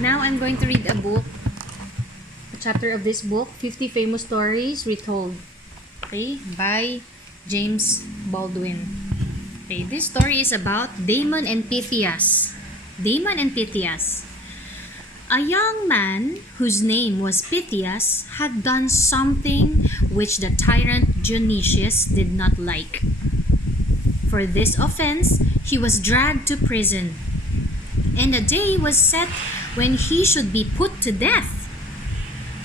Now I'm going to read a chapter of this book, 50 Famous Stories Retold, okay, by James Baldwin. Okay, this story is about Damon and Phythias. Damon and Phythias. A young man whose name was Phythias had done something which the tyrant Dionysius did not like. For this offense, he was dragged to prison, and a day was set when he should be put to death.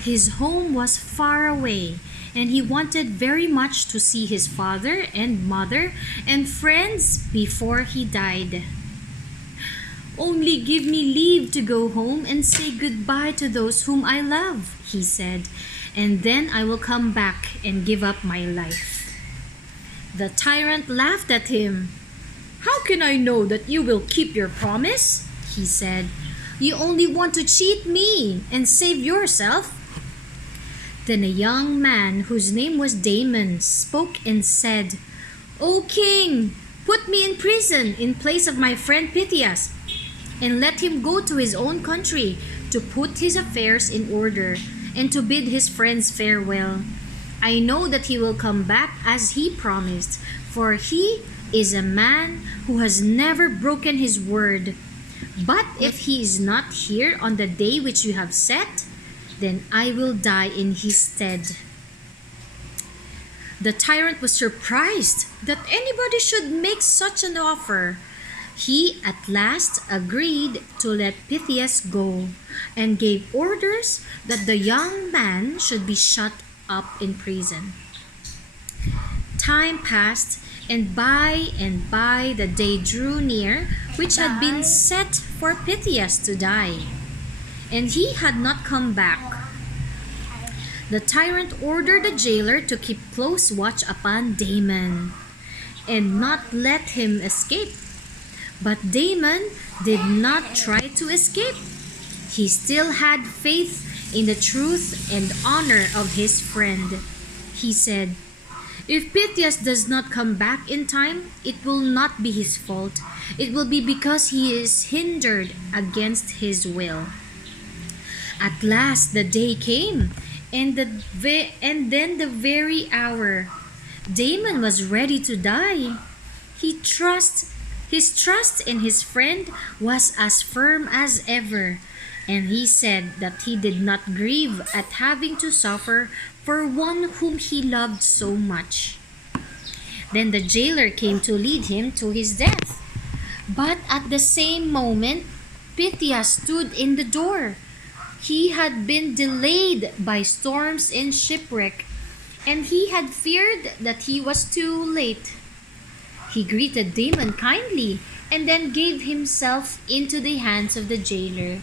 His home was far away, and he wanted very much to see his father and mother and friends before he died. "Only give me leave to go home and say goodbye to those whom I love," he said, "and then I will come back and give up my life." The tyrant laughed at him. "How can I know that you will keep your promise?" he said. "You only want to cheat me and save yourself." Then a young man whose name was Damon spoke and said, "O king, put me in prison in place of my friend Phythias, and let him go to his own country to put his affairs in order and to bid his friends farewell. I know that he will come back as he promised, for he is a man who has never broken his word. But if he is not here on the day which you have set, then I will die in his stead." The tyrant was surprised that anybody should make such an offer. He at last agreed to let Phythias go and gave orders that the young man should be shut up in prison. Time passed, and by the day drew near which had been set for Phythias to die, and he had not come back. The tyrant ordered the jailer to keep close watch upon Damon and not let him escape. But Damon did not try to escape. He still had faith in the truth and honor of his friend. He said, "If Phythias does not come back in time, it will not be his fault. It will be because he is hindered against his will." At last the day came, and then the very hour. Damon was ready to die. His trust in his friend was as firm as ever, and he said that he did not grieve at having to suffer for one whom he loved so much. Then the jailer came to lead him to his death. But at the same moment, Phythias stood in the door. He had been delayed by storms and shipwreck, and he had feared that he was too late. He greeted Damon kindly and then gave himself into the hands of the jailer.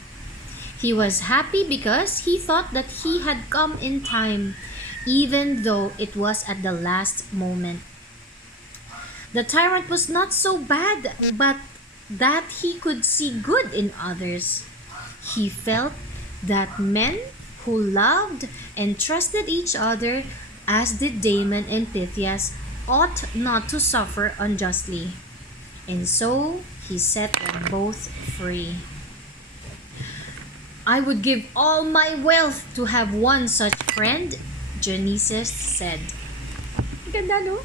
He was happy because he thought that he had come in time, even though it was at the last moment. The tyrant was not so bad, but that he could see good in others. He felt that men who loved and trusted each other, as did Damon and Phythias, ought not to suffer unjustly. And so he set them both free. "I would give all my wealth to have one such friend," Dionysius said. Ganda, no?